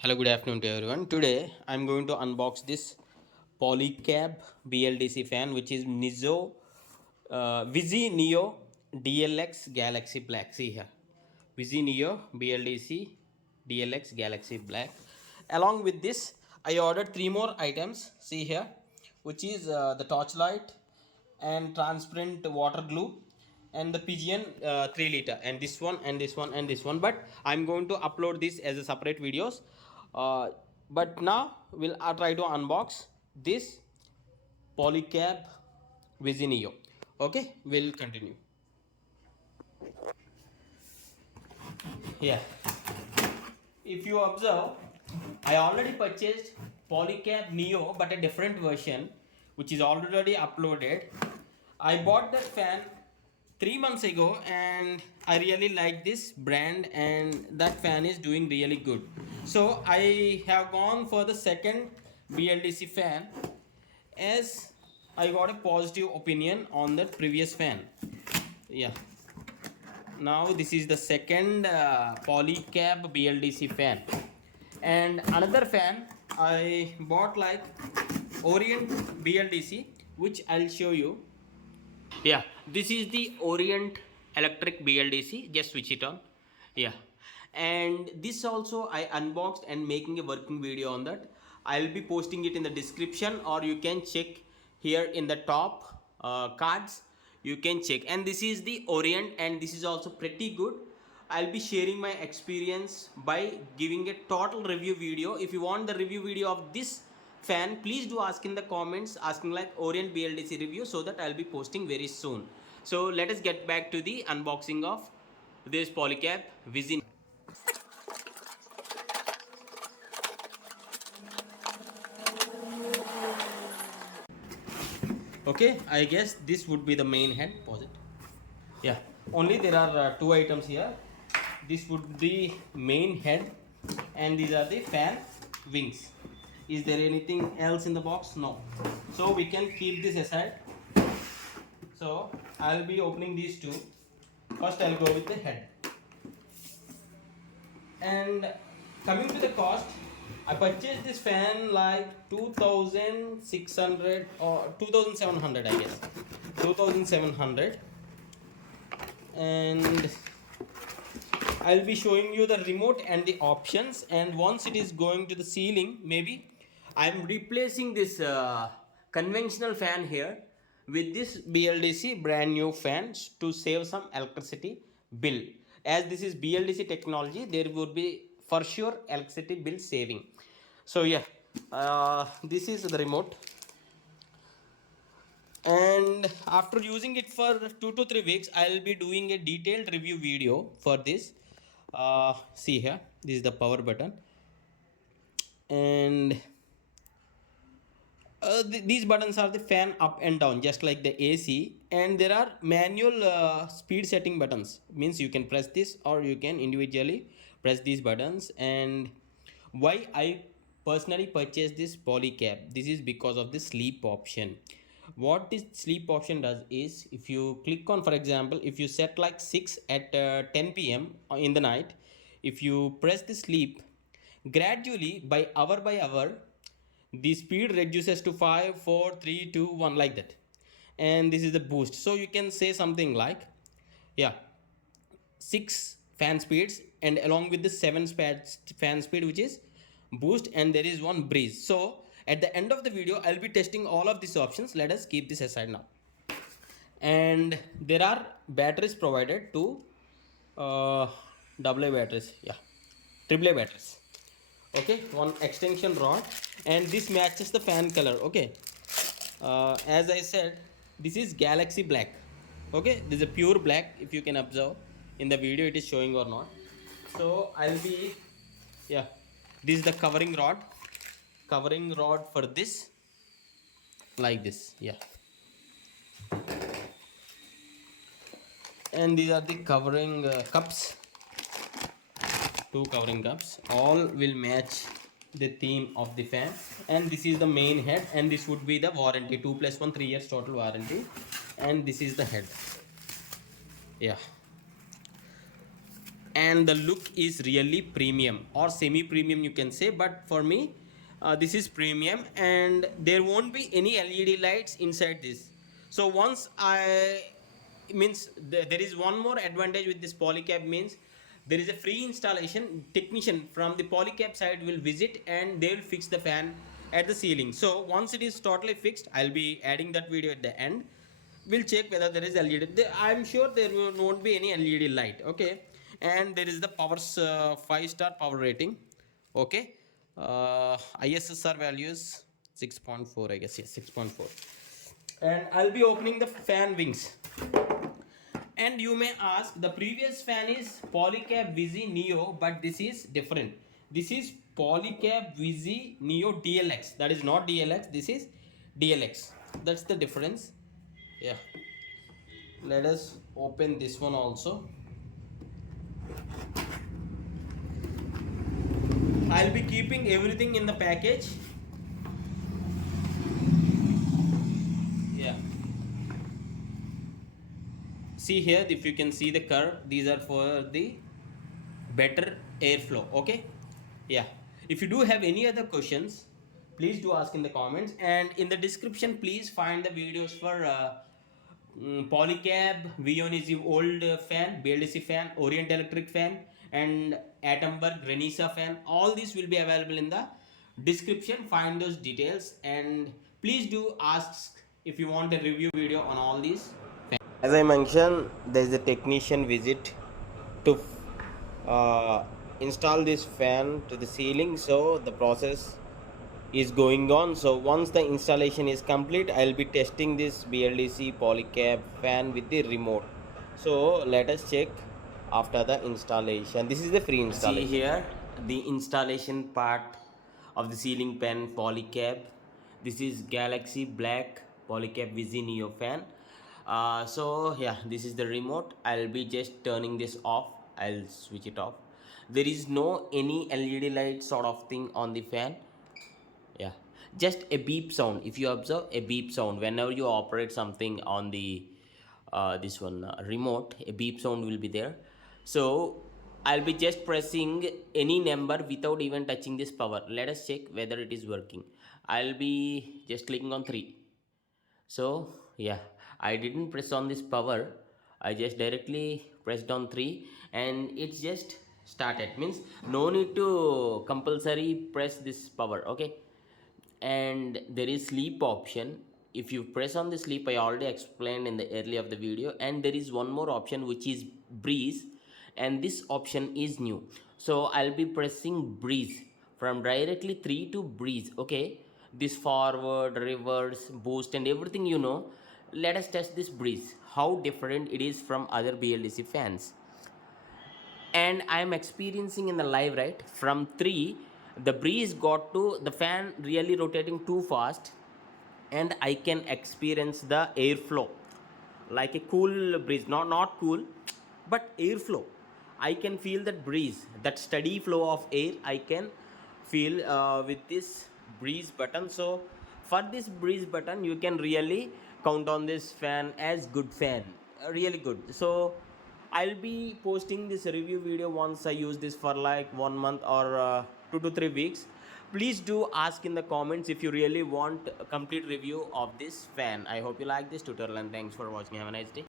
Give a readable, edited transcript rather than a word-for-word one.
Hello, good afternoon to everyone. Today I'm going to unbox this Polycab BLDC fan, which is Wizzy Neo DLX Galaxy Black. See here, Wizzy Neo BLDC DLX Galaxy Black. Along with this, I ordered three more items. See here, which is the torchlight and transparent water glue and the pigeon 3 liter, and this one and this one and this one, but I'm going to upload this as a separate videos. uh, but now we'll try to unbox this Polycab Wizzy Neo. Okay, we'll continue. Yeah, if you observe, I already purchased Polycab Neo, but a different version, which is already uploaded. I bought that fan 3 months ago, and I really like this brand, and that fan is doing really good. So I have gone for the second BLDC fan, as I got a positive opinion on that previous fan. Yeah, now this is the second Polycab BLDC fan, and another fan I bought like Orient BLDC, which I'll show you. Yeah, this is the Orient electric BLDC. Just switch it on. Yeah, and this also I unboxed and making a working video on that. I'll be posting it in the description, or you can check here in the top cards. You can check. And this is the Orient, and this is also pretty good. I'll be sharing my experience by giving a total review video. If you want the review video of this fan, please do ask in the comments, asking like Orient BLDC review, so that I'll be posting very soon. So let us get back to the unboxing of this Polycab Wizzy. Okay, I guess this would be the main head. Pause it. Yeah, only there are two items here. This would be main head, and these are the fan wings. Is there anything else in the box? No. So we can keep this aside. So I'll be opening these two. First I'll go with the head. And coming to the cost, I purchased this fan like 2600 or 2700, I guess. 2700. And I'll be showing you the remote and the options, and once it is going to the ceiling, maybe I'm replacing this conventional fan here with this BLDC brand new fan to save some electricity bill. As this is BLDC technology, there would be for sure electricity bill saving. So yeah, this is the remote, and after using it for 2 to 3 weeks, I'll be doing a detailed review video for this. See here, this is the power button, and these buttons are the fan up and down, just like the AC. And there are manual speed setting buttons, means you can press this or you can individually press these buttons. And why I personally purchased this Polycab, this is because of the sleep option. What this sleep option does is, if you click on, for example, if you set like 6 at 10 p.m. in the night, if you press the sleep, gradually by hour the speed reduces to 5 4 3 2 1, like that. And this is the boost, so you can say something like, yeah, 6 fan speeds, and along with the 7 fan speed, which is boost, and there is one breeze. So at the end of the video, I'll be testing all of these options. Let us keep this aside now. And there are batteries provided to AA batteries, yeah, AAA batteries. Okay, one extension rod, and this matches the fan color. Okay, as I said, this is Galaxy Black. Okay, this is a pure black, if you can observe in the video it is showing or not. So I'll be, yeah, this is the covering rod for this, like this. Yeah, and these are the covering cups, two covering cups, all will match the theme of the fan. And this is the main head, and this would be the warranty, 2+1 3 years total warranty. And this is the head. Yeah, and the look is really premium or semi premium, you can say, but for me this is premium, and there won't be any LED lights inside this. So once I means there is one more advantage with this Polycab, means there is a free installation. Technician from the Polycab side will visit and they will fix the fan at the ceiling. So once it is totally fixed, I'll be adding that video at the end. We'll check whether there is LED. I'm sure there won't be any LED light. Okay, and there is the power's 5-star power rating. Okay, ISSR values 6.4, I guess. Yes, 6.4. And I'll be opening the fan wings. And you may ask, the previous fan is Polycab Wizzy Neo, but this is different. This is Polycab Wizzy Neo DLX. That is not DLX. This is DLX. That's the difference. Yeah. Let us open this one also. I'll be keeping everything in the package. Yeah. See here, if you can see the curve, these are for the better airflow. Okay. Yeah. If you do have any other questions, please do ask in the comments, and in the description please find the videos for Polycab Vionizzi old fan, BLDC fan, Orient Electric fan, and Atomberg Renisha fan. All these will be available in the description. Find those details, and please do ask if you want a review video on all these fans. As I mentioned, there is a technician visit to install this fan to the ceiling, so the process is going on. So once the installation is complete, I'll be testing this BLDC Polycab fan with the remote. So let us check after the installation. This is the free installation. See here the installation part of the ceiling fan Polycab. This is Galaxy Black Polycab Wizzy Neo fan. So yeah, this is the remote. I'll be just turning this off. I'll switch it off. There is no any LED light sort of thing on the fan. Yeah, just a beep sound. If you observe, a beep sound whenever you operate something on the this one remote, a beep sound will be there. So I'll be just pressing any number without even touching this power. Let us check whether it is working. I'll be just clicking on 3. So yeah, I didn't press on this power, I just directly pressed on 3 and it's just started. Means no need to compulsory press this power. Okay, and there is sleep option. If you press on the sleep, I already explained in the early of the video, and there is one more option which is breeze, and this option is new. So I'll be pressing breeze from directly 3 to breeze. Okay, this forward, reverse, boost and everything, you know. Let us test this breeze, how different it is from other BLDC fans. And I am experiencing in the live, right, from 3 the breeze got to the fan really rotating too fast, and I can experience the airflow like a cool breeze. Not cool, but airflow. I can feel that breeze, that steady flow of air I can feel with this breeze button. So for this breeze button you can really count on this fan as good fan, really good. So I'll be posting this review video once I use this for like 1 month or 2 to 3 weeks. Please do ask in the comments if you really want a complete review of this fan. I hope you like this tutorial, and thanks for watching. Have a nice day.